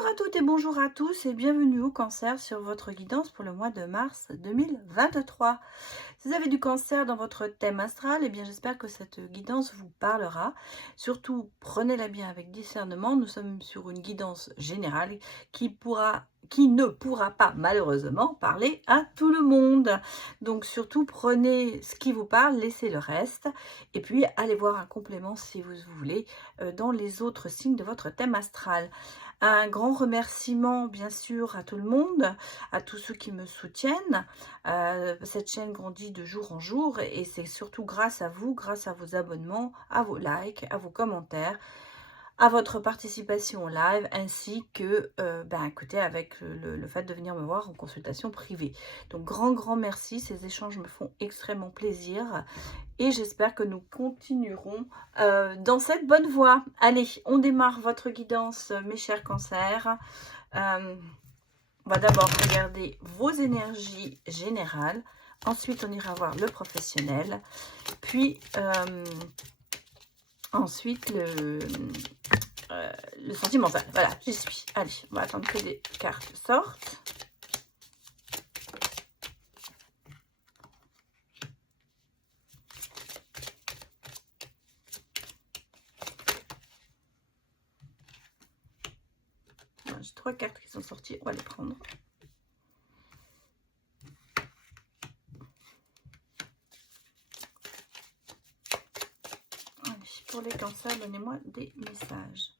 Bonjour à toutes et bonjour à tous et bienvenue au Cancer sur votre guidance pour le mois de mars 2023. Si vous avez du cancer dans votre thème astral, eh bien j'espère que cette guidance vous parlera. Surtout, prenez-la bien avec discernement. Nous sommes sur une guidance générale qui ne pourra pas malheureusement parler à tout le monde. Donc surtout, prenez ce qui vous parle, laissez le reste. Et puis, allez voir un complément si vous voulez dans les autres signes de votre thème astral. Un grand remerciement, bien sûr, à tout le monde, à tous ceux qui me soutiennent. Cette chaîne grandit de jour en jour et c'est surtout grâce à vous, grâce à vos abonnements, à vos likes, à vos commentaires, à votre participation au live, ainsi que, écoutez, avec le fait de venir me voir en consultation privée. Donc, grand merci, ces échanges me font extrêmement plaisir et j'espère que nous continuerons dans cette bonne voie. Allez, on démarre votre guidance, mes chers cancers. On va d'abord regarder vos énergies générales. Ensuite, on ira voir le professionnel. Puis, ensuite, le sentimental. Voilà, j'y suis. Allez, on va attendre que les cartes sortent. J'ai 3 cartes qui sont sorties. On va les prendre. Allez, pour les cancers, donnez-moi des messages.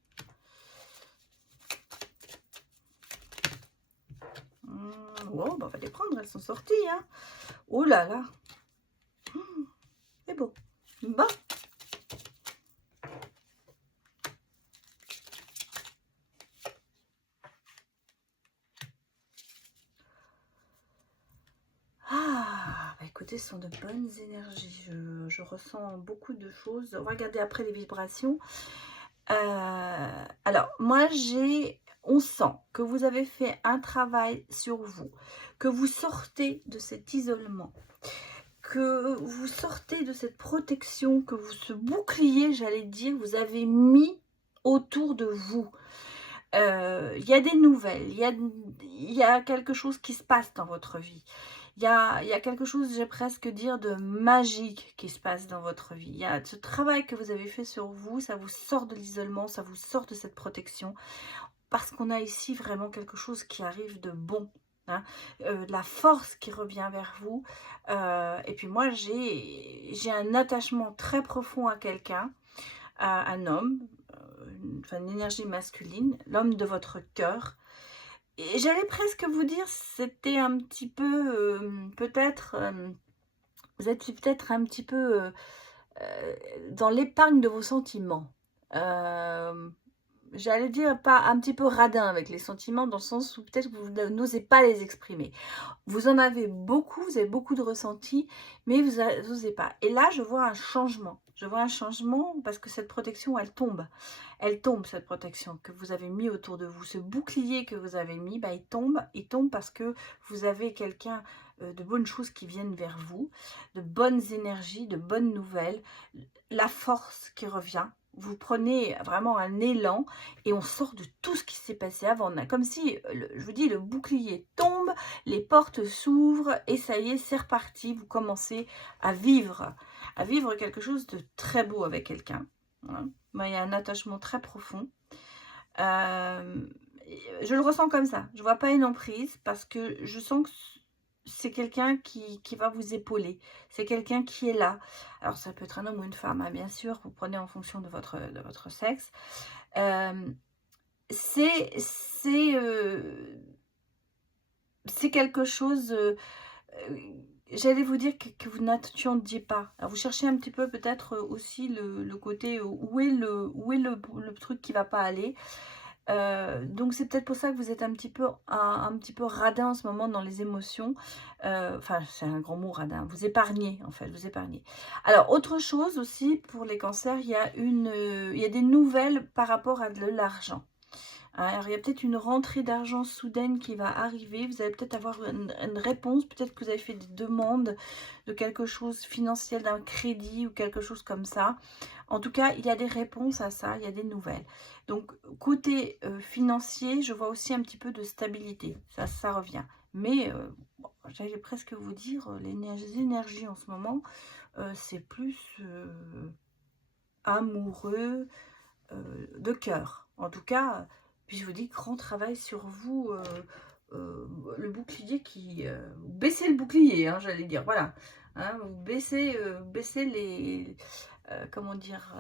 Wow, on va les prendre, elles sont sorties. Hein. Oh là là. C'est beau. Bon. Écoutez, ce sont de bonnes énergies. Je ressens beaucoup de choses. On va regarder après les vibrations. Alors, moi, on sent que vous avez fait un travail sur vous, que vous sortez de cet isolement, que vous sortez de cette protection, que ce bouclier, j'allais dire, vous avez mis autour de vous. Il y a des nouvelles, il y a quelque chose qui se passe dans votre vie. Il y a quelque chose, j'ai presque dire, de magique qui se passe dans votre vie. Il y a ce travail que vous avez fait sur vous, ça vous sort de l'isolement, ça vous sort de cette protection. Parce qu'on a ici vraiment quelque chose qui arrive de bon. Hein, de la force qui revient vers vous. Et puis moi, j'ai un attachement très profond à quelqu'un, à un homme, une énergie masculine, l'homme de votre cœur. Et j'allais presque vous dire, c'était un petit peu, peut-être, vous êtes peut-être un petit peu dans l'épargne de vos sentiments. J'allais dire pas un petit peu radin avec les sentiments, dans le sens où peut-être que vous n'osez pas les exprimer. Vous en avez beaucoup, vous avez beaucoup de ressentis, mais vous n'osez pas. Et là, je vois un changement. Je vois un changement parce que cette protection, elle tombe. Elle tombe, cette protection que vous avez mis autour de vous. Ce bouclier que vous avez mis, il tombe. Il tombe parce que vous avez quelqu'un, de bonnes choses qui viennent vers vous, de bonnes énergies, de bonnes nouvelles, la force qui revient. Vous prenez vraiment un élan et on sort de tout ce qui s'est passé avant. Comme si, je vous dis, le bouclier tombe, les portes s'ouvrent et ça y est, c'est reparti. Vous commencez à vivre quelque chose de très beau avec quelqu'un. Voilà. Moi, il y a un attachement très profond. Je le ressens comme ça. Je ne vois pas une emprise parce que je sens que c'est quelqu'un qui va vous épauler. C'est quelqu'un qui est là. Alors, ça peut être un homme ou une femme, hein, bien sûr. Vous prenez en fonction de votre sexe. C'est quelque chose, j'allais vous dire que vous n'attendiez pas. Alors, vous cherchez un petit peu peut-être aussi le côté où est le truc qui va pas aller. Donc c'est peut-être pour ça que vous êtes un petit peu radin en ce moment dans les émotions. Enfin, c'est un grand mot, radin. Vous épargnez, en fait, vous épargnez. Alors, autre chose aussi, pour les cancers, il y a des nouvelles par rapport à de l'argent. Hein. Alors, il y a peut-être une rentrée d'argent soudaine qui va arriver. Vous allez peut-être avoir une réponse. Peut-être que vous avez fait des demandes de quelque chose financier, d'un crédit ou quelque chose comme ça. En tout cas, il y a des réponses à ça, il y a des nouvelles. Donc, côté financier, je vois aussi un petit peu de stabilité. Ça revient. Mais, bon, j'allais presque vous dire, les énergies en ce moment, c'est plus amoureux, de cœur. En tout cas, puis je vous dis, grand travail sur vous, le bouclier qui... vous baissez le bouclier, hein, j'allais dire, voilà. Hein, vous baissez les... comment dire,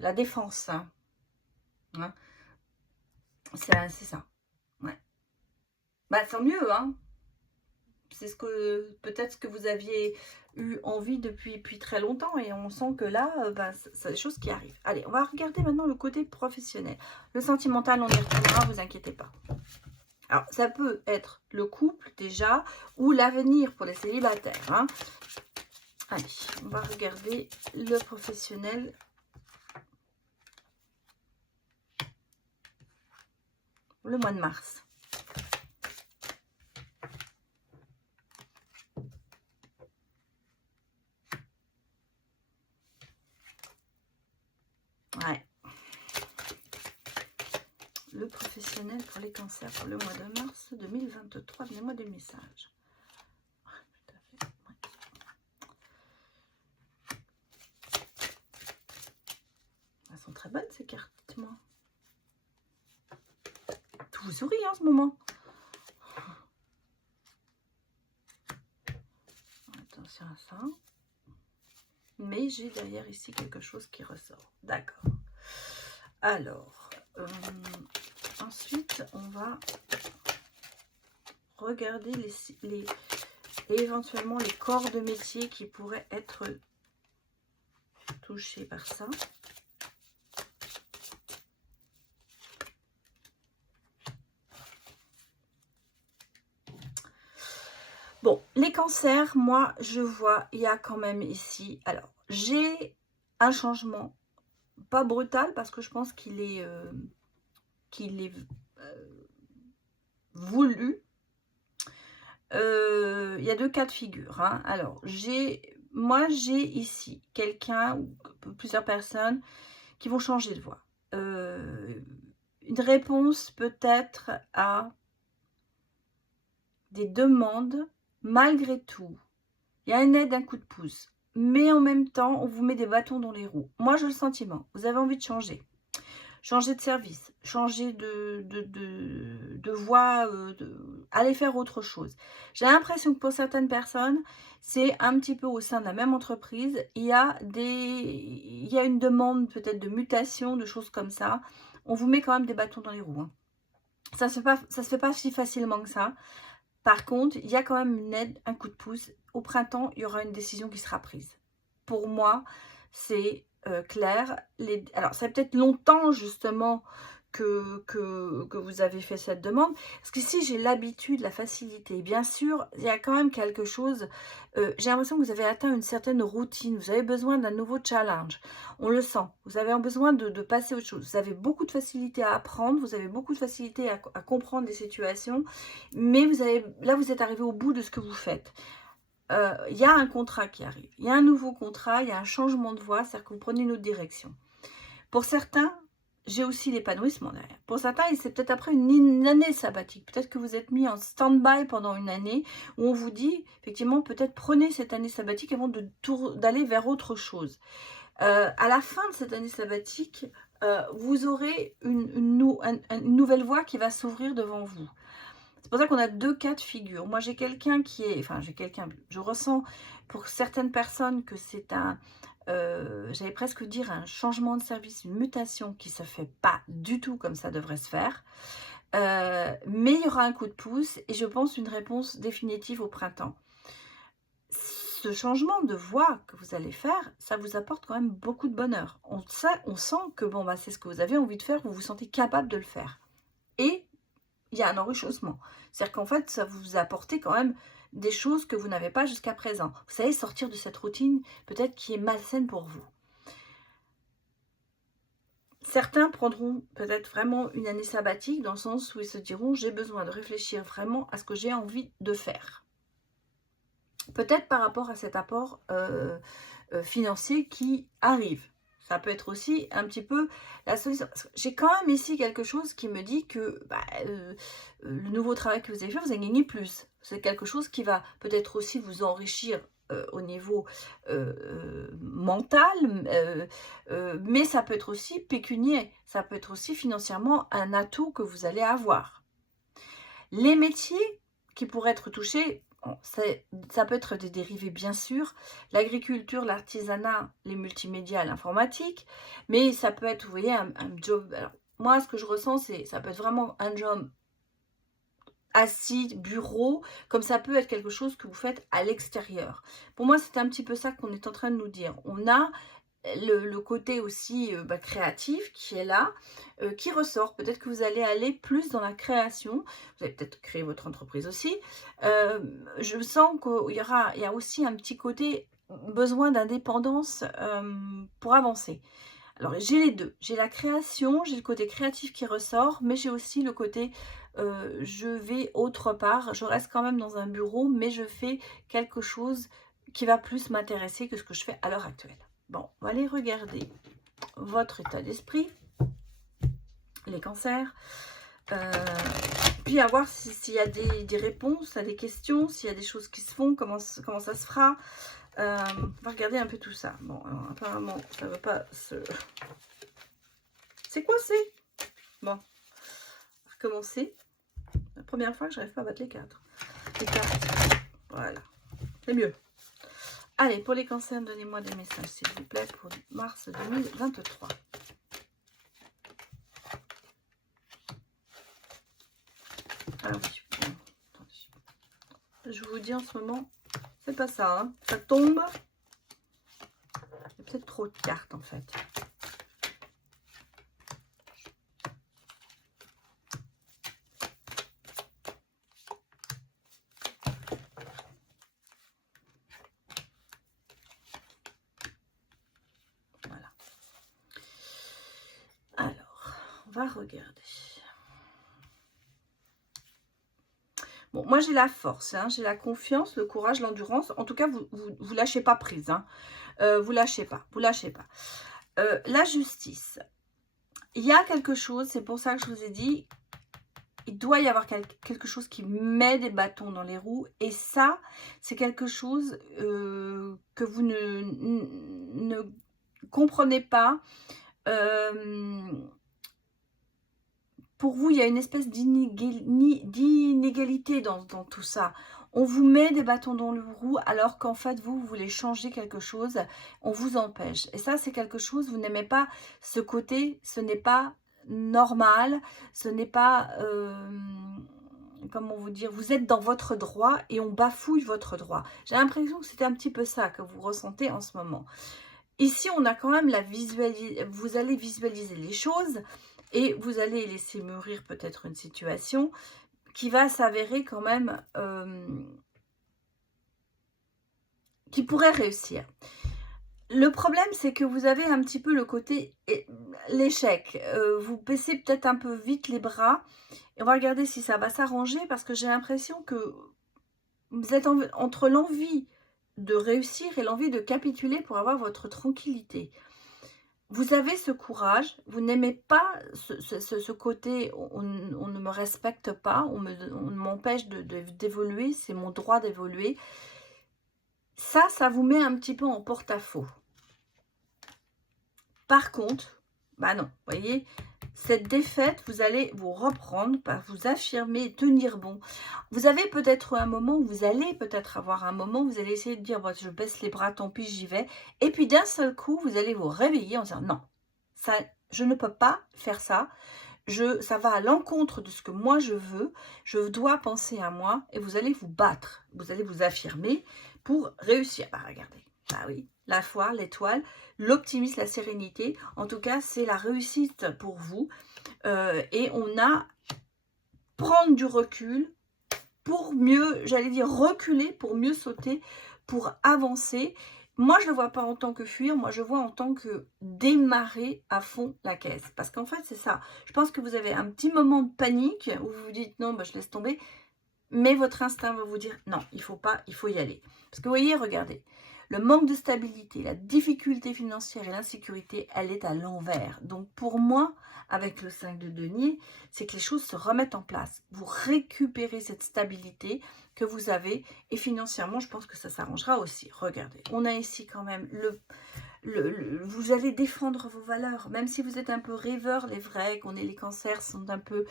la défense. Hein. C'est ça. Ouais. Bah, tant mieux, hein. C'est ce que peut-être ce que vous aviez eu envie depuis très longtemps et on sent que là, bah, c'est des choses qui arrivent. Allez, on va regarder maintenant le côté professionnel. Le sentimental, on y retournera, vous inquiétez pas. Alors, ça peut être le couple déjà ou l'avenir pour les célibataires. Hein. Allez, on va regarder le professionnel. Le mois de mars. Ouais. Le professionnel pour les cancers pour le mois de mars 2023. Donnez-moi des messages. Tout à fait. Ouais. Elles sont très bonnes ces cartes, moi. Tout vous sourit en ce moment. Attention à ça. Mais j'ai derrière ici quelque chose qui ressort. D'accord. Alors, ensuite, on va regarder éventuellement les corps de métier qui pourraient être touchés par ça. Bon, les cancers, moi, je vois, il y a quand même ici... Alors, j'ai un changement, pas brutal, parce que je pense qu'il est, voulu. Il y a deux cas de figure. Hein. Alors, moi, j'ai ici quelqu'un ou plusieurs personnes qui vont changer de voie. Une réponse peut-être à des demandes, malgré tout. Il y a une aide, un coup de pouce. Mais en même temps, on vous met des bâtons dans les roues. Moi, j'ai le sentiment, vous avez envie de changer. Changer de service, changer de voie, aller faire autre chose. J'ai l'impression que pour certaines personnes, c'est un petit peu au sein de la même entreprise, il y a une demande peut-être de mutation, de choses comme ça. On vous met quand même des bâtons dans les roues. Hein. Ça se fait pas si facilement que ça. Par contre, il y a quand même une aide, un coup de pouce. Au printemps, il y aura une décision qui sera prise. Pour moi, c'est clair. Alors, ça fait peut-être longtemps, justement, que vous avez fait cette demande. Parce que si j'ai l'habitude, la facilité, bien sûr, il y a quand même quelque chose. J'ai l'impression que vous avez atteint une certaine routine. Vous avez besoin d'un nouveau challenge. On le sent. Vous avez besoin de passer à autre chose. Vous avez beaucoup de facilité à apprendre. Vous avez beaucoup de facilité à comprendre des situations. Mais là, vous êtes arrivé au bout de ce que vous faites. Il y a un contrat qui arrive. Il y a un nouveau contrat. Il y a un changement de voie. C'est-à-dire que vous prenez une autre direction. Pour certains, j'ai aussi l'épanouissement derrière. Pour certains, c'est peut-être après une année sabbatique. Peut-être que vous êtes mis en stand-by pendant une année où on vous dit, effectivement, peut-être prenez cette année sabbatique avant d'aller vers autre chose. À la fin de cette année sabbatique, vous aurez une nouvelle voie qui va s'ouvrir devant vous. C'est pour ça qu'on a deux cas de figure. Moi, j'ai quelqu'un qui est... Enfin, je ressens pour certaines personnes que c'est j'allais presque dire un changement de service, une mutation qui ne se fait pas du tout comme ça devrait se faire. Mais il y aura un coup de pouce et je pense une réponse définitive au printemps. Ce changement de voie que vous allez faire, ça vous apporte quand même beaucoup de bonheur. On sent que bon, bah, c'est ce que vous avez envie de faire, vous vous sentez capable de le faire. Et il y a un enrichissement. C'est-à-dire qu'en fait, ça vous a apporté quand même des choses que vous n'avez pas jusqu'à présent. Vous savez, sortir de cette routine, peut-être qui est malsaine pour vous. Certains prendront peut-être vraiment une année sabbatique dans le sens où ils se diront j'ai besoin de réfléchir vraiment à ce que j'ai envie de faire. Peut-être par rapport à cet apport financier qui arrive. Ça peut être aussi un petit peu la solution. J'ai quand même ici quelque chose qui me dit que le nouveau travail que vous avez fait, vous allez gagner plus. C'est quelque chose qui va peut-être aussi vous enrichir au niveau mental, mais ça peut être aussi pécunier, ça peut être aussi financièrement un atout que vous allez avoir. Les métiers qui pourraient être touchés, ça peut être des dérivés bien sûr, l'agriculture, l'artisanat, les multimédias, l'informatique, mais ça peut être, vous voyez, un job. Alors, moi, ce que je ressens, ça peut être vraiment un job assis, bureau, comme ça peut être quelque chose que vous faites à l'extérieur. Pour moi, c'est un petit peu ça qu'on est en train de nous dire. On a le côté aussi créatif qui est là, qui ressort. Peut-être que vous allez aller plus dans la création. Vous allez peut-être créer votre entreprise aussi. Je sens qu'il y a aussi un petit côté besoin d'indépendance pour avancer. Alors, j'ai les deux. J'ai la création, j'ai le côté créatif qui ressort, mais j'ai aussi le côté je vais autre part. Je reste quand même dans un bureau, mais je fais quelque chose qui va plus m'intéresser que ce que je fais à l'heure actuelle. Bon, on va aller regarder votre état d'esprit, les cancers, puis à voir s'il y a des réponses à des questions, s'il y a des choses qui se font, comment ça se fera. On va regarder un peu tout ça. Bon, alors, apparemment, ça ne va pas se... C'est quoi c'est? Bon, on va recommencer. La première fois que je n'arrive pas à battre les cartes. Voilà, c'est mieux. Allez, pour les cancers, donnez-moi des messages, s'il vous plaît, pour mars 2023. Alors, attendez. Je vous dis en ce moment, c'est pas ça, hein. Ça tombe. Il y a peut-être trop de cartes, en fait. Va regarder. Bon, moi j'ai la force, hein, j'ai la confiance, le courage, l'endurance. En tout cas, vous lâchez pas prise. Hein. Vous lâchez pas, vous lâchez pas. La justice. Il y a quelque chose, c'est pour ça que je vous ai dit, il doit y avoir quelque chose qui met des bâtons dans les roues. Et ça, c'est quelque chose que vous ne comprenez pas. Pour vous, il y a une espèce d'inégalité dans tout ça. On vous met des bâtons dans le roue alors qu'en fait, vous voulez changer quelque chose. On vous empêche. Et ça, c'est quelque chose, vous n'aimez pas ce côté, ce n'est pas normal, ce n'est pas... comment vous dire, vous êtes dans votre droit et on bafouille votre droit. J'ai l'impression que c'était un petit peu ça que vous ressentez en ce moment. Ici, on a quand même la visualisation. Vous allez visualiser les choses. Et vous allez laisser mûrir peut-être une situation qui va s'avérer quand même, qui pourrait réussir. Le problème, c'est que vous avez un petit peu le côté l'échec. Vous baissez peut-être un peu vite les bras. Et on va regarder si ça va s'arranger parce que j'ai l'impression que vous êtes entre l'envie de réussir et l'envie de capituler pour avoir votre tranquillité. Vous avez ce courage, vous n'aimez pas ce côté, on ne me respecte pas, on m'empêche d'évoluer, c'est mon droit d'évoluer. Ça vous met un petit peu en porte-à-faux. Par contre, bah non, vous voyez, cette défaite, vous allez vous reprendre, par vous affirmer, tenir bon. Vous avez peut-être un moment, vous allez peut-être avoir un moment où vous allez essayer de dire, bon, je baisse les bras, tant pis, j'y vais. Et puis d'un seul coup, vous allez vous réveiller en disant, non, ça, je ne peux pas faire ça. Ça va à l'encontre de ce que moi je veux. Je dois penser à moi et vous allez vous battre. Vous allez vous affirmer pour réussir. Bah, regardez, bah oui, la foi, l'étoile, l'optimisme, la sérénité. En tout cas, c'est la réussite pour vous. Et on a prendre du recul pour mieux, j'allais dire reculer, pour mieux sauter, pour avancer. moi, je ne le vois pas en tant que fuir, moi, je vois en tant que démarrer à fond la caisse. Parce qu'en fait, c'est ça. Je pense que vous avez un petit moment de panique où vous vous dites, non, bah, je laisse tomber. Mais votre instinct va vous dire, non, il faut pas, il faut y aller. Parce que vous voyez, regardez, le manque de stabilité, la difficulté financière et l'insécurité, elle est à l'envers. Donc pour moi, avec le 5 de denier, c'est que les choses se remettent en place. Vous récupérez cette stabilité que vous avez et financièrement, je pense que ça s'arrangera aussi. Regardez, on a ici quand même vous allez défendre vos valeurs, même si vous êtes un peu rêveur, les vrais, qu'on est les cancers sont un peu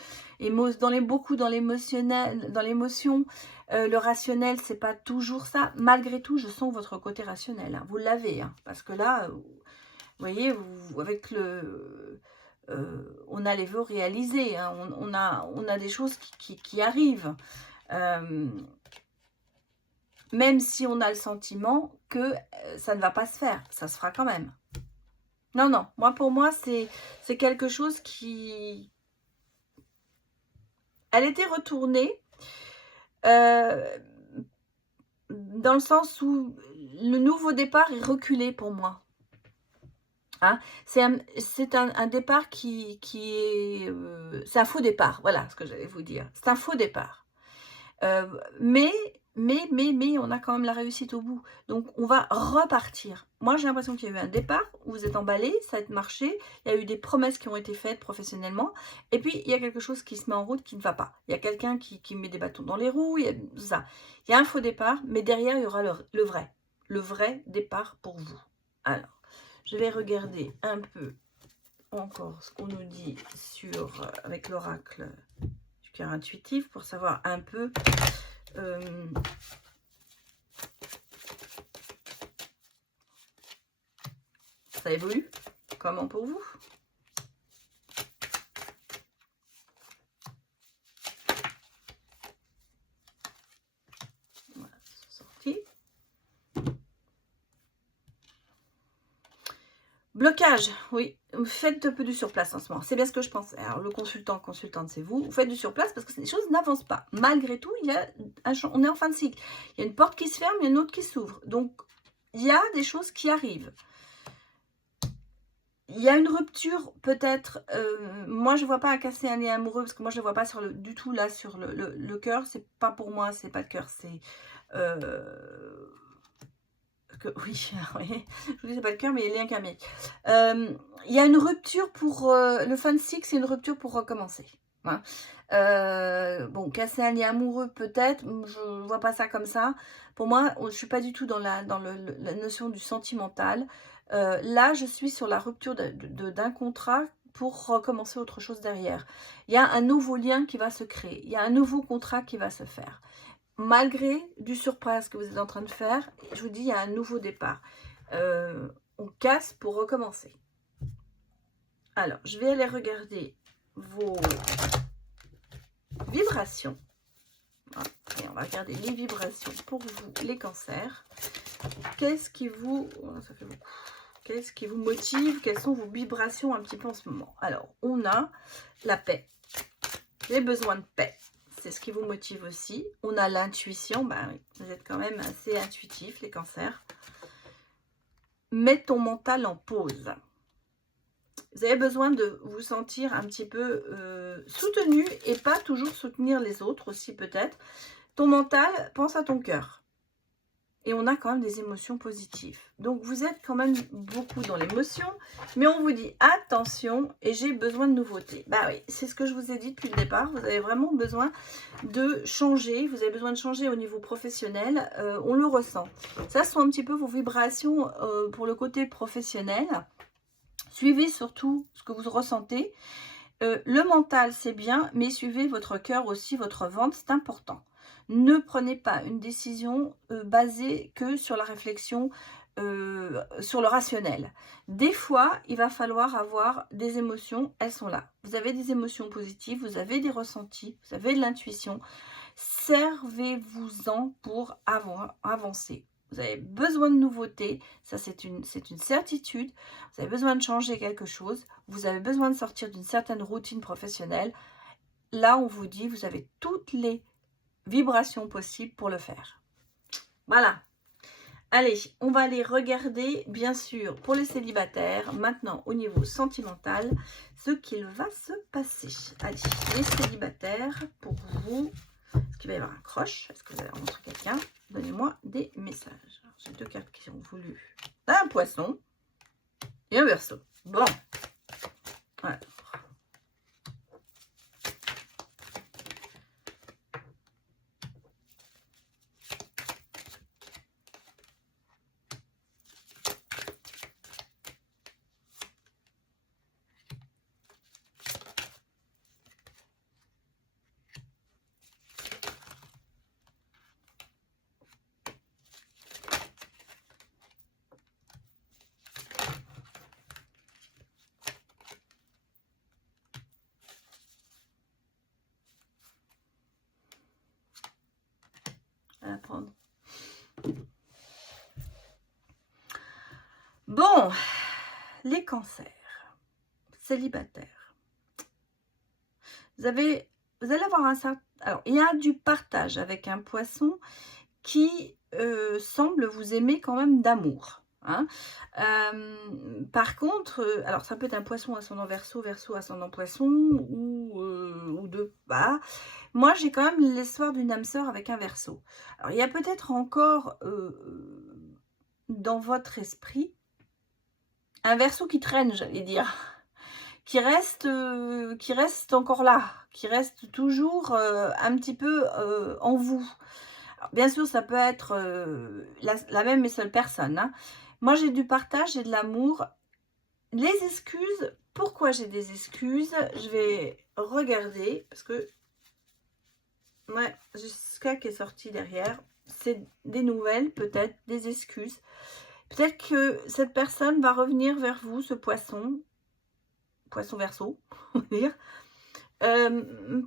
beaucoup dans l'émotionnel, dans l'émotion. Le rationnel, c'est pas toujours ça. Malgré tout, je sens votre côté rationnel. Hein. Vous l'avez, hein, parce que là, vous voyez, avec on a les vœux réalisés. Hein, on a des choses qui arrivent. Même si on a le sentiment que ça ne va pas se faire, ça se fera quand même. Non, non, pour moi, c'est quelque chose qui... Elle était retournée dans le sens où le nouveau départ est reculé pour moi. Hein, c'est un départ qui est... c'est un faux départ, voilà ce que j'allais vous dire. C'est un faux départ. Mais on a quand même la réussite au bout. Donc, on va repartir. Moi, j'ai l'impression qu'il y a eu un départ où vous êtes emballé, ça a marché. Il y a eu des promesses qui ont été faites professionnellement. Et puis, il y a quelque chose qui se met en route qui ne va pas. Il y a quelqu'un qui met des bâtons dans les roues. Il y a ça. Il y a un faux départ, mais derrière, il y aura le vrai départ pour vous. Alors, je vais regarder un peu encore ce qu'on nous dit avec l'oracle du cœur intuitif pour savoir un peu... ça évolue. Comment pour vous? Voilà, c'est sorti. Blocage, oui. Vous faites un peu du surplace en ce moment. C'est bien ce que je pensais. Alors, le consultante, c'est vous. Vous faites du surplace parce que les choses n'avancent pas. Malgré tout, on est en fin de cycle. Il y a une porte qui se ferme, il y a une autre qui s'ouvre. Donc, il y a des choses qui arrivent. Il y a une rupture, peut-être. Moi, je ne vois pas à casser un lien amoureux parce que moi, je ne le vois pas du tout là sur le cœur. C'est pas pour moi, c'est pas le cœur, c'est... oui, je vous dis c'est pas le cœur, mais les liens karmiques. Il y a une rupture pour le fan six, c'est une rupture pour recommencer. Hein. Bon, casser un lien amoureux peut-être, je vois pas ça comme ça. Pour moi, je suis pas du tout dans la notion du sentimental. Là, je suis sur la rupture d'un contrat pour recommencer autre chose derrière. Il y a un nouveau lien qui va se créer. Il y a un nouveau contrat qui va se faire. Malgré du surplace que vous êtes en train de faire, je vous dis, il y a un nouveau départ. On casse pour recommencer. Alors, je vais aller regarder vos vibrations. Et on va regarder les vibrations pour vous, les cancers. Qu'est-ce qui vous... Oh, ça fait beaucoup. Qu'est-ce qui vous motive? Quelles sont vos vibrations un petit peu en ce moment? Alors, on a la paix. Les besoins de paix. C'est ce qui vous motive aussi. On a l'intuition. Ben oui, vous êtes quand même assez intuitifs, les cancers. Mets ton mental en pause. Vous avez besoin de vous sentir un petit peu soutenu et pas toujours soutenir les autres aussi peut-être. Ton mental, pense à ton cœur. Et on a quand même des émotions positives. Donc, vous êtes quand même beaucoup dans l'émotion. Mais on vous dit, attention, et j'ai besoin de nouveautés. Bah oui, c'est ce que je vous ai dit depuis le départ. Vous avez vraiment besoin de changer. Vous avez besoin de changer au niveau professionnel. On le ressent. Ça, ce sont un petit peu vos vibrations pour le côté professionnel. Suivez surtout ce que vous ressentez. Le mental, c'est bien, mais suivez votre cœur aussi, votre ventre, c'est important. Ne prenez pas une décision basée que sur la réflexion, sur le rationnel. Des fois, il va falloir avoir des émotions, elles sont là. Vous avez des émotions positives, vous avez des ressentis, vous avez de l'intuition. Servez-vous-en pour avancer. Vous avez besoin de nouveautés, ça c'est une certitude. Vous avez besoin de changer quelque chose, vous avez besoin de sortir d'une certaine routine professionnelle. Là, on vous dit, vous avez toutes les vibrations possibles pour le faire. Voilà. Allez, on va aller regarder, bien sûr, pour les célibataires, maintenant au niveau sentimental, ce qu'il va se passer. Allez, les célibataires, pour vous, est-ce qu'il va y avoir un croche? Est-ce que vous allez rencontrer quelqu'un? Donnez-moi des messages. J'ai deux cartes qui ont voulu un poisson et un verseau. Bon, voilà. À prendre. Bon, les cancers, célibataires. Vous allez avoir un certain... Alors, il y a du partage avec un poisson qui semble vous aimer quand même d'amour. Hein. Par contre, alors ça peut être un poisson ascendant verseau, verseau ascendant poisson, ou deux. Bah, moi, j'ai quand même l'histoire d'une âme sœur avec un verseau. Alors, il y a peut-être encore dans votre esprit un verseau qui traîne, j'allais dire, qui reste encore là, qui reste toujours un petit peu en vous. Alors, bien sûr, ça peut être la même et seule personne. Hein. Moi, j'ai du partage, j'ai de l'amour. Les excuses, pourquoi j'ai des excuses? Je vais regarder, parce que ouais, jusqu'à qui est sorti derrière, c'est des nouvelles, peut-être, des excuses. Peut-être que cette personne va revenir vers vous, ce poisson verseau, on va dire,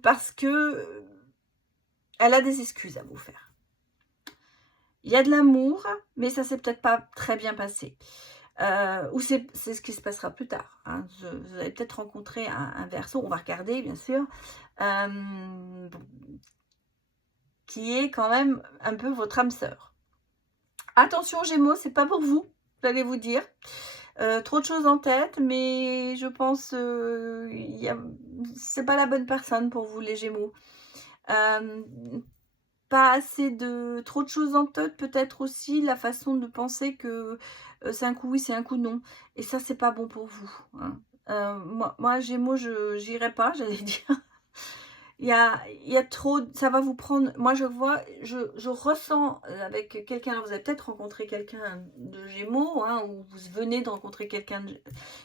parce que elle a des excuses à vous faire. Il y a de l'amour, mais ça s'est peut-être pas très bien passé. Ou c'est ce qui se passera plus tard. Hein. Vous allez peut-être rencontrer un verseau, on va regarder bien sûr, qui est quand même un peu votre âme sœur. Attention Gémeaux, c'est pas pour vous, j'allais vous dire. Trop de choses en tête, mais je pense c'est pas la bonne personne pour vous les Gémeaux. Pas assez de trop de choses en tête, peut-être aussi la façon de penser que c'est un coup oui, c'est un coup non. Et ça, c'est pas bon pour vous. Hein. Moi, Gémeaux, je n'irai pas, j'allais dire. Il y a trop, ça va vous prendre. Moi, je vois, je ressens avec quelqu'un. Vous avez peut-être rencontré quelqu'un de Gémeaux, hein, ou vous venez de rencontrer quelqu'un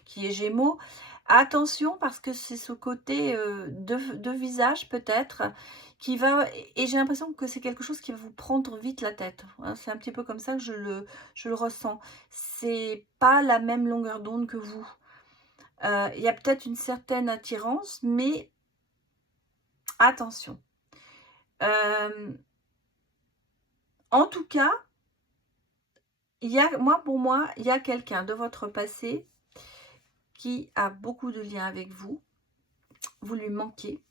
qui est Gémeaux. Attention, parce que c'est ce côté de visage, peut-être, qui va. Et j'ai l'impression que c'est quelque chose qui va vous prendre vite la tête. Hein. C'est un petit peu comme ça que je le ressens. C'est pas la même longueur d'onde que vous. Il y a peut-être une certaine attirance, mais attention. En tout cas, pour moi, il y a quelqu'un de votre passé qui a beaucoup de liens avec vous. Vous lui manquez.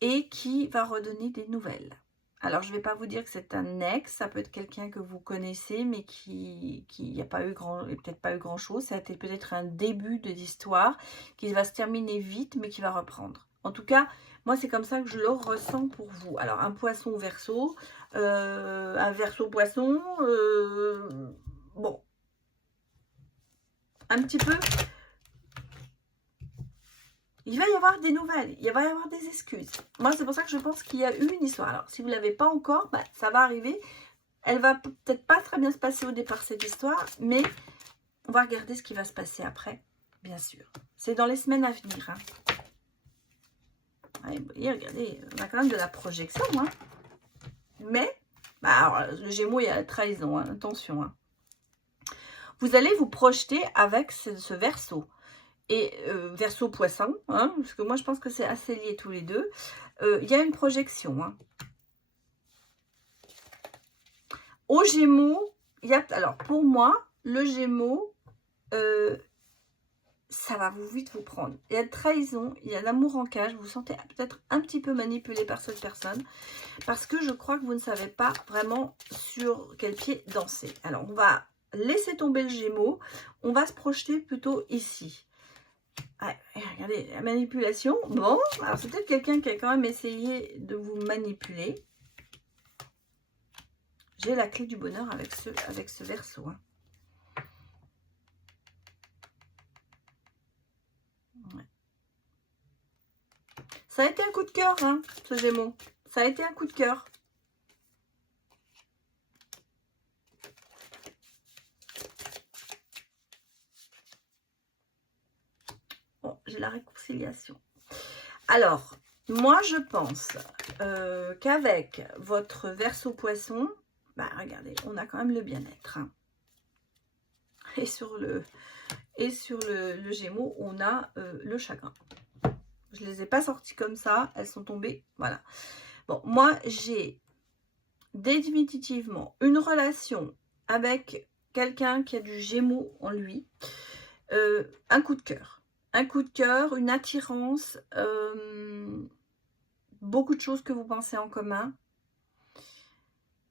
Et qui va redonner des nouvelles. Alors, je ne vais pas vous dire que c'est un ex. Ça peut être quelqu'un que vous connaissez, mais qui n'a pas eu peut-être pas eu grand-chose. Ça a été peut-être un début de l'histoire qui va se terminer vite, mais qui va reprendre. En tout cas, moi, c'est comme ça que je le ressens pour vous. Alors, un poisson verseau, un verseau poisson, bon, un petit peu. Il va y avoir des nouvelles, il va y avoir des excuses. Moi, c'est pour ça que je pense qu'il y a eu une histoire. Alors, si vous ne l'avez pas encore, bah, ça va arriver. Elle va peut-être pas très bien se passer au départ, cette histoire, mais on va regarder ce qui va se passer après, bien sûr. C'est dans les semaines à venir. Hein. Ouais, vous voyez, regardez, on a quand même de la projection. Hein. Mais, bah, alors, le Gémeaux, il y a la trahison, hein, attention. Hein. Vous allez vous projeter avec ce Verseau. Et Verseau poisson, hein, parce que moi je pense que c'est assez lié tous les deux. Il y a une projection. Hein. Au Gémeaux, il y a, alors pour moi, le Gémeaux, ça va vite vous prendre. Il y a de trahison, il y a l'amour en cage, vous vous sentez peut-être un petit peu manipulé par cette personne, parce que je crois que vous ne savez pas vraiment sur quel pied danser. Alors, on va laisser tomber le Gémeaux, on va se projeter plutôt ici. Ouais, regardez, la manipulation, bon, alors c'est peut-être quelqu'un qui a quand même essayé de vous manipuler. J'ai la clé du bonheur avec ce Verseau. Hein. Ouais. Ça a été un coup de cœur, hein, ce Gémeaux. Ça a été un coup de cœur. Bon, j'ai la réconciliation. Alors, moi, je pense qu'avec votre Verseau Poisson, bah, regardez, on a quand même le bien-être. Hein. Et sur le Gémeaux, on a le chagrin. Je ne les ai pas sorties comme ça, elles sont tombées, voilà. Bon, moi, j'ai définitivement une relation avec quelqu'un qui a du Gémeaux en lui, un coup de cœur. Un coup de cœur, une attirance, beaucoup de choses que vous pensez en commun.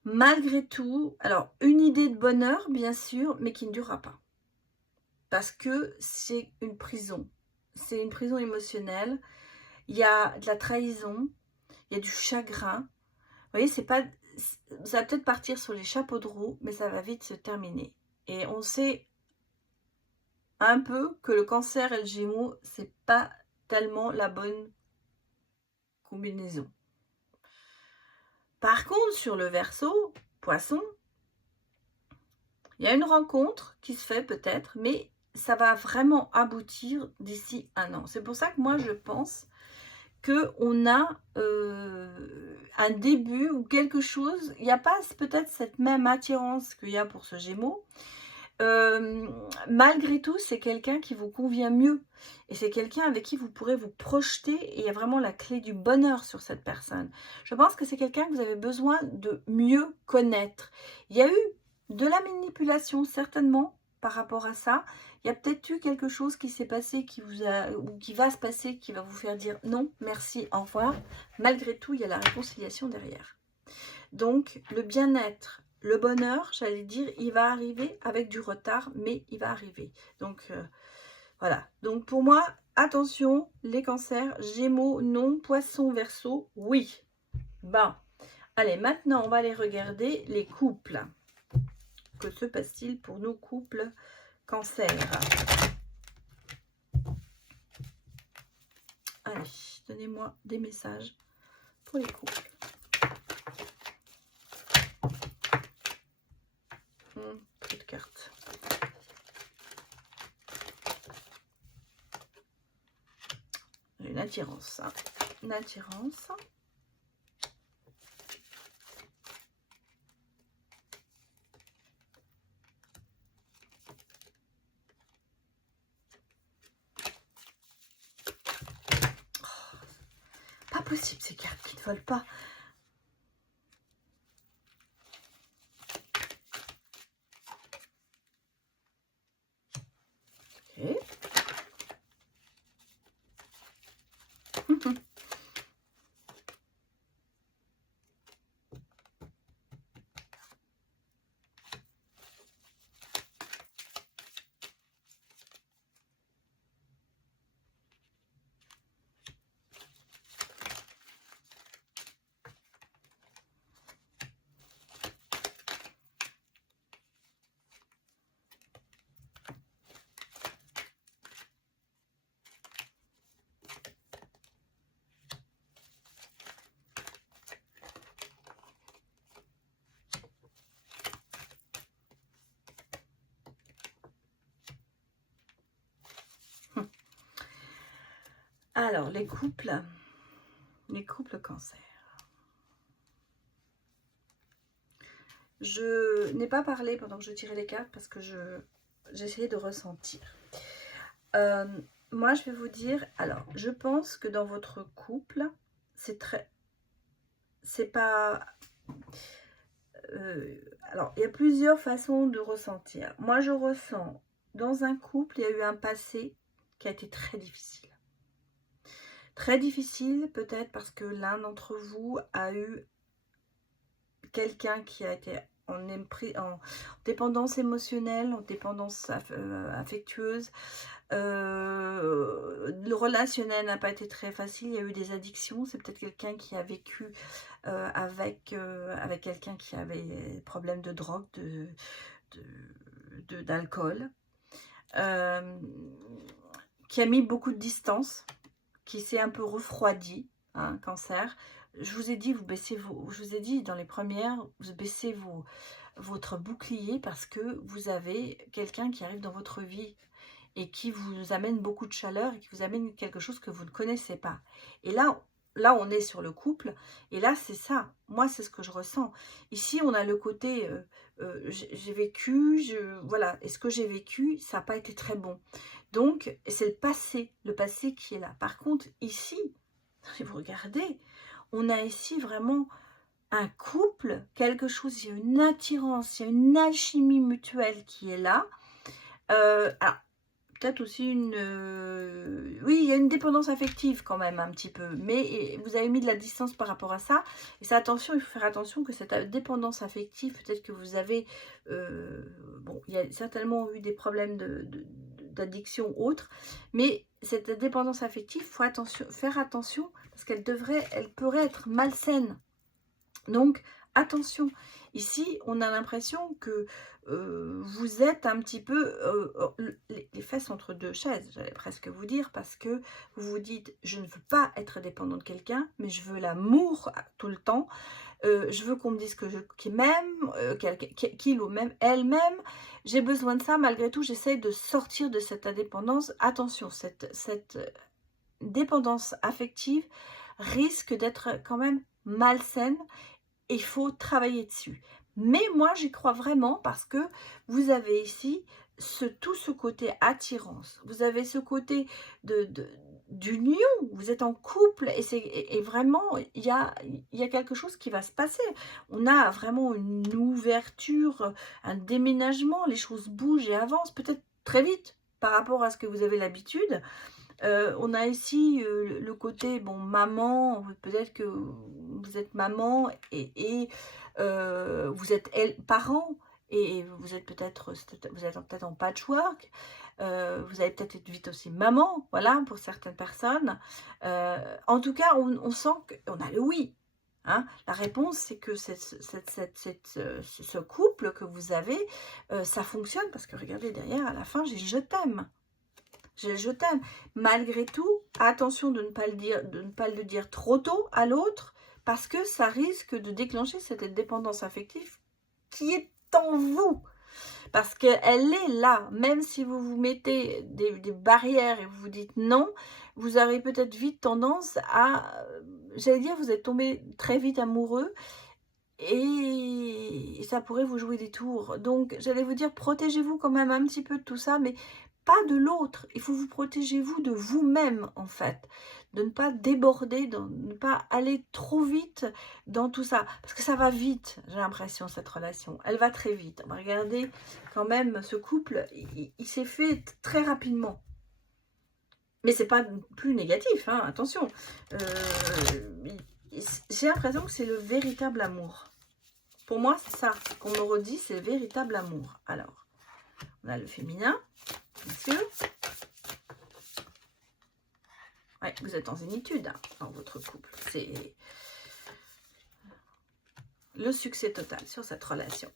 Malgré tout, alors une idée de bonheur, bien sûr, mais qui ne durera pas. Parce que c'est une prison. C'est une prison émotionnelle. Il y a de la trahison, il y a du chagrin. Vous voyez, c'est pas, ça va peut-être partir sur les chapeaux de roue, mais ça va vite se terminer. Et on sait un peu que le Cancer et le Gémeaux, c'est pas tellement la bonne combinaison. Par contre, sur le Verseau, Poisson, il y a une rencontre qui se fait peut-être, mais ça va vraiment aboutir d'ici un an. C'est pour ça que moi, je pense qu'on a un début ou quelque chose. Il n'y a pas peut-être cette même attirance qu'il y a pour ce Gémeaux. Malgré tout, c'est quelqu'un qui vous convient mieux. Et c'est quelqu'un avec qui vous pourrez vous projeter. Et il y a vraiment la clé du bonheur sur cette personne. Je pense que c'est quelqu'un que vous avez besoin de mieux connaître. Il y a eu de la manipulation, certainement, par rapport à ça. Il y a peut-être eu quelque chose qui s'est passé, ou qui va se passer, qui va vous faire dire non, merci, au revoir. Malgré tout, il y a la réconciliation derrière. Donc, le bien-être, le bonheur, j'allais dire, il va arriver avec du retard, mais il va arriver. Donc, voilà. Donc, pour moi, attention, les cancers, Gémeaux, non, Poisson, Verseau, oui. Bon, allez, maintenant, on va aller regarder les couples. Que se passe-t-il pour nos couples Cancer? Allez, donnez-moi des messages pour les couples. Trop de cartes. Une attirance. Hein. Une attirance. Pas possible ces cartes qui ne volent pas. Ok. Alors, les couples Cancer. Je n'ai pas parlé pendant que je tirais les cartes parce que j'essayais de ressentir. Moi, je vais vous dire, alors, je pense que dans votre couple, c'est pas... alors, il y a plusieurs façons de ressentir. Moi, je ressens, dans un couple, il y a eu un passé qui a été très difficile. Très difficile peut-être parce que l'un d'entre vous a eu quelqu'un qui a été en dépendance émotionnelle, en dépendance affectueuse. Le relationnel n'a pas été très facile, il y a eu des addictions. C'est peut-être quelqu'un qui a vécu avec quelqu'un qui avait des problèmes de drogue, d'alcool, qui a mis beaucoup de distance, qui s'est un peu refroidi, hein, cancer. Je vous ai dit, je vous ai dit dans les premières, vous baissez votre bouclier parce que vous avez quelqu'un qui arrive dans votre vie et qui vous amène beaucoup de chaleur et qui vous amène quelque chose que vous ne connaissez pas. Et là on est sur le couple, et là, c'est ça. Moi, c'est ce que je ressens. Ici, on a le côté, j'ai vécu, voilà, et ce que j'ai vécu, ça n'a pas été très bon. Donc, c'est le passé qui est là. Par contre, ici, si vous regardez, on a ici vraiment un couple, quelque chose, il y a une attirance, il y a une alchimie mutuelle qui est là. Alors, peut-être aussi oui, il y a une dépendance affective quand même un petit peu, mais vous avez mis de la distance par rapport à ça, et ça, attention, il faut faire attention que cette dépendance affective, peut-être que vous avez, bon, il y a certainement eu des problèmes d'addiction ou autre, mais cette dépendance affective, il faut faire attention, parce elle pourrait être malsaine. Donc, attention, ici, on a l'impression que vous êtes un petit peu les fesses entre deux chaises, j'allais presque vous dire, parce que vous vous dites, je ne veux pas être dépendant de quelqu'un, mais je veux l'amour tout le temps. Je veux qu'on me dise qu'il m'aime, qu'il ou même elle-même. J'ai besoin de ça, malgré tout, j'essaye de sortir de cette indépendance. Attention, cette dépendance affective risque d'être quand même malsaine. Il faut travailler dessus. Mais moi, j'y crois vraiment parce que vous avez ici tout ce côté attirance. Vous avez ce côté d'union. Vous êtes en couple et vraiment, il y a quelque chose qui va se passer. On a vraiment une ouverture, un déménagement. Les choses bougent et avancent peut-être très vite par rapport à ce que vous avez l'habitude. On a ici le côté, bon, maman, peut-être que vous êtes maman et vous êtes parent, et vous êtes peut-être en patchwork, vous allez peut-être être vite aussi maman, voilà, pour certaines personnes. En tout cas, on sent qu'on a le oui. Hein. La réponse, c'est que ce couple que vous avez, ça fonctionne, parce que regardez derrière, à la fin, j'ai je t'aime. Je t'aime. Malgré tout, attention de ne pas le dire trop tôt à l'autre, parce que ça risque de déclencher cette dépendance affective qui est en vous. Parce qu'elle est là, même si vous vous mettez des barrières et vous vous dites non, vous avez peut-être vite tendance à, j'allais dire, vous êtes tombé très vite amoureux, et ça pourrait vous jouer des tours. Donc, j'allais vous dire, protégez-vous quand même un petit peu de tout ça, mais pas de l'autre. Il faut vous protéger, vous, de vous-même, en fait. De ne pas déborder, de ne pas aller trop vite dans tout ça. Parce que ça va vite, j'ai l'impression, cette relation. Elle va très vite. On va regarder quand même ce couple. Il s'est fait très rapidement. Mais c'est pas plus négatif, hein, attention. J'ai l'impression que c'est le véritable amour. Pour moi, c'est ça qu'on me redit, c'est le véritable amour. Alors, on a le féminin, bien sûr. Ouais, vous êtes en zénitude, hein, dans votre couple. C'est le succès total sur cette relation.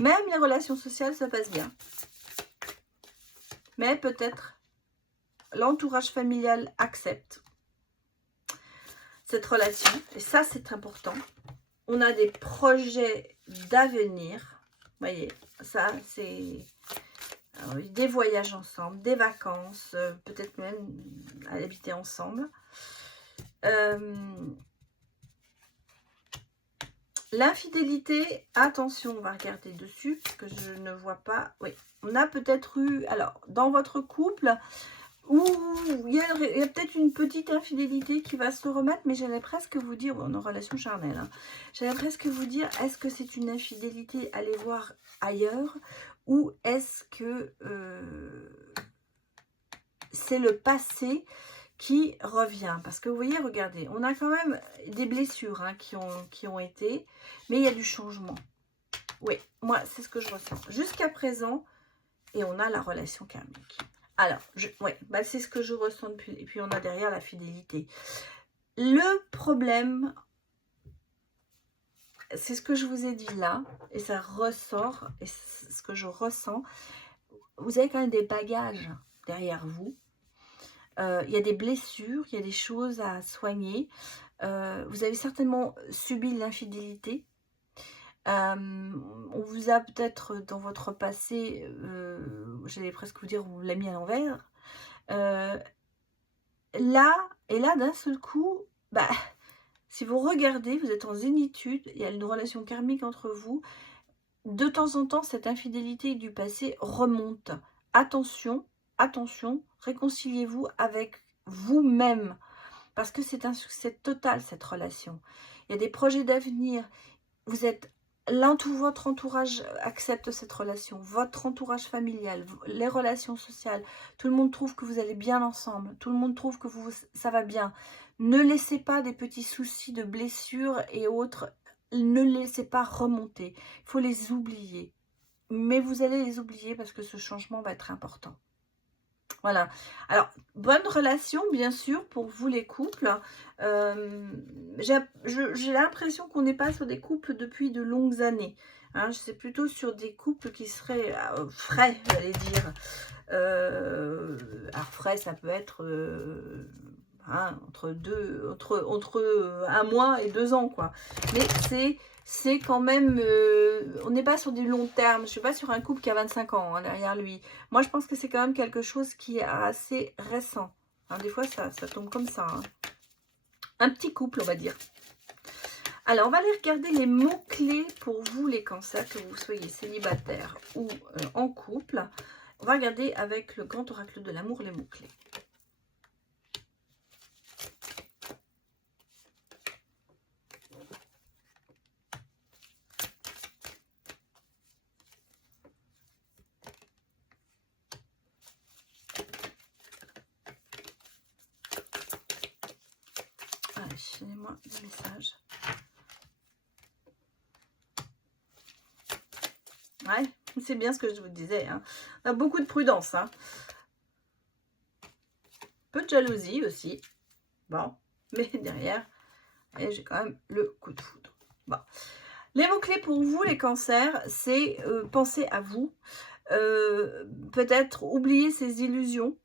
Même les relations sociales, ça passe bien. Mais peut-être l'entourage familial accepte cette relation. Et ça, c'est important. On a des projets d'avenir. Vous voyez, ça, c'est des voyages ensemble, des vacances, peut-être même à habiter ensemble. L'infidélité, attention, on va regarder dessus, parce que je ne vois pas. Oui, on a peut-être eu, alors, dans votre couple, où il y a peut-être une petite infidélité qui va se remettre, mais j'allais presque vous dire, bon, en relation charnelle, hein, j'allais presque vous dire, est-ce que c'est une infidélité, allez voir ailleurs, ou est-ce que c'est le passé qui revient? Parce que vous voyez, regardez, on a quand même des blessures hein, qui ont été, mais il y a du changement. Oui, moi, c'est ce que je ressens. Jusqu'à présent, et on a la relation karmique. Alors, ouais, bah, c'est ce que je ressens depuis. Et puis, on a derrière la fidélité. Le problème, c'est ce que je vous ai dit là, et ça ressort, et c'est ce que je ressens. Vous avez quand même des bagages derrière vous. Il y a des blessures, il y a des choses à soigner. Vous avez certainement subi l'infidélité. On vous a peut-être dans votre passé, j'allais presque vous dire, on vous l'a mis à l'envers. Là, et là, d'un seul coup, bah, si vous regardez, vous êtes en zénitude, il y a une relation karmique entre vous. De temps en temps, cette infidélité du passé remonte. Attention, attention, réconciliez-vous avec vous-même. Parce que c'est un succès total, cette relation. Il y a des projets d'avenir. Vous êtes... Tout votre entourage accepte cette relation, votre entourage familial, les relations sociales, tout le monde trouve que vous allez bien ensemble, tout le monde trouve que ça va bien. Ne laissez pas des petits soucis de blessures et autres, ne laissez pas remonter. Il faut les oublier. Mais vous allez les oublier parce que ce changement va être important. Voilà. Alors, bonne relation, bien sûr, pour vous les couples. J'ai l'impression qu'on n'est pas sur des couples depuis de longues années. Hein, c'est plutôt sur des couples qui seraient frais, j'allais dire. Alors, frais, ça peut être hein, entre 1 mois et 2 ans, quoi. Mais c'est quand même... on n'est pas sur du long terme. Je ne suis pas sur un couple qui a 25 ans hein, derrière lui. Moi, je pense que c'est quand même quelque chose qui est assez récent. Hein, des fois, ça tombe comme ça. Hein. Un petit couple, on va dire. Alors, on va aller regarder les mots-clés pour vous, les cancers, que vous soyez célibataire ou en couple. On va regarder avec le grand oracle de l'amour les mots-clés. Donnez-moi des messages. Ouais, c'est bien ce que je vous disais. Hein. On a beaucoup de prudence. Hein. Peu de jalousie aussi. Bon, mais derrière, j'ai quand même le coup de foudre. Bon. Les mots-clés pour vous, les cancers, c'est penser à vous. Peut-être oublier ces illusions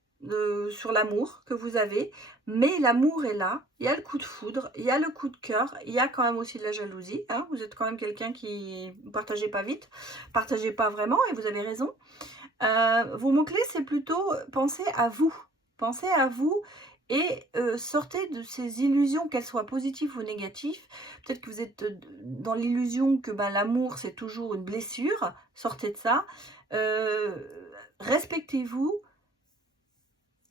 sur l'amour que vous avez, mais l'amour est là, il y a le coup de foudre, il y a le coup de cœur, il y a quand même aussi de la jalousie, hein. Vous êtes quand même quelqu'un qui ne partagez pas vite, partagez pas vraiment, et vous avez raison. Vos mots-clés, c'est plutôt penser à vous et sortez de ces illusions, qu'elles soient positives ou négatives. Peut-être que vous êtes dans l'illusion que l'amour, c'est toujours une blessure, sortez de ça. Respectez-vous.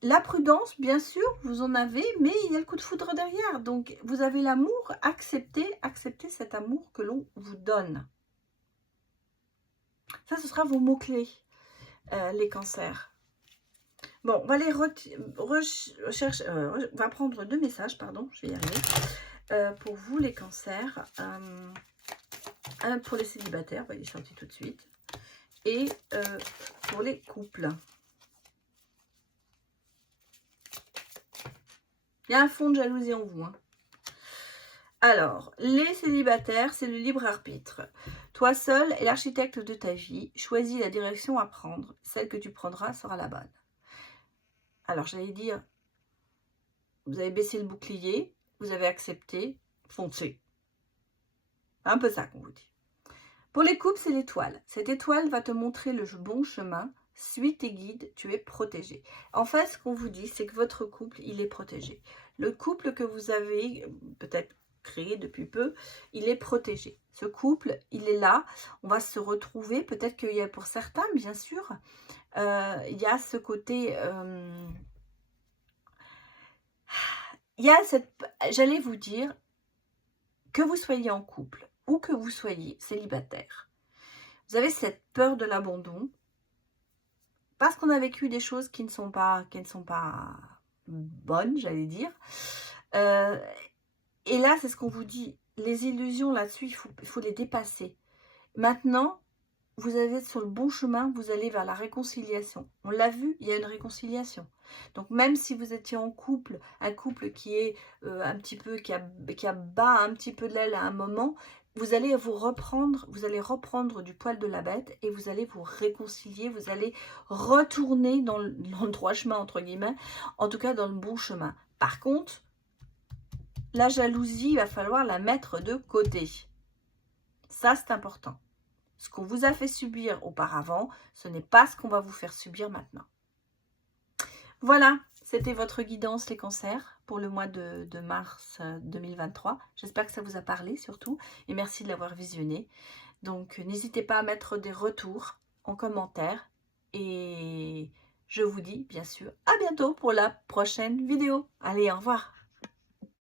La prudence, bien sûr, vous en avez, mais il y a le coup de foudre derrière. Donc, vous avez l'amour, acceptez cet amour que l'on vous donne. Ça, ce sera vos mots-clés, les cancers. Bon, on va aller rechercher, on va prendre 2 messages, pardon, je vais y arriver. Pour vous, les cancers, un pour les célibataires, il est sorti tout de suite, et pour les couples. Il y a un fond de jalousie en vous. Hein. Alors, les célibataires, c'est le libre arbitre. Toi seul est l'architecte de ta vie. Choisis la direction à prendre. Celle que tu prendras sera la bonne. Alors, j'allais dire, vous avez baissé le bouclier, vous avez accepté, foncez. Un peu ça qu'on vous dit. Pour les couples, c'est l'étoile. Cette étoile va te montrer le bon chemin. Suis tes guides, tu es protégé. En fait, ce qu'on vous dit, c'est que votre couple, il est protégé. Le couple que vous avez peut-être créé depuis peu, il est protégé. Ce couple, il est là. On va se retrouver. Peut-être qu'il y a pour certains, bien sûr, il y a ce côté... il y a cette... J'allais vous dire, que vous soyez en couple ou que vous soyez célibataire, vous avez cette peur de l'abandon. parce qu'on a vécu des choses qui ne sont pas bonnes, j'allais dire. Euh, et là, c'est ce qu'on vous dit, les illusions là-dessus, il faut les dépasser. Maintenant, vous allez être sur le bon chemin, vous allez vers la réconciliation. On l'a vu, il y a une réconciliation. Donc même si vous étiez en couple, un couple qui est un petit peu, qui a bas un petit peu de l'aile à un moment, vous allez reprendre du poil de la bête et vous allez vous réconcilier, vous allez retourner dans le droit chemin, entre guillemets, en tout cas dans le bon chemin. Par contre, la jalousie, il va falloir la mettre de côté. Ça, c'est important. Ce qu'on vous a fait subir auparavant, ce n'est pas ce qu'on va vous faire subir maintenant. Voilà, c'était votre guidance les cancers pour le mois de mars 2023. J'espère que ça vous a parlé surtout et merci de l'avoir visionné. Donc n'hésitez pas à mettre des retours en commentaire et je vous dis bien sûr à bientôt pour la prochaine vidéo. Allez, au revoir.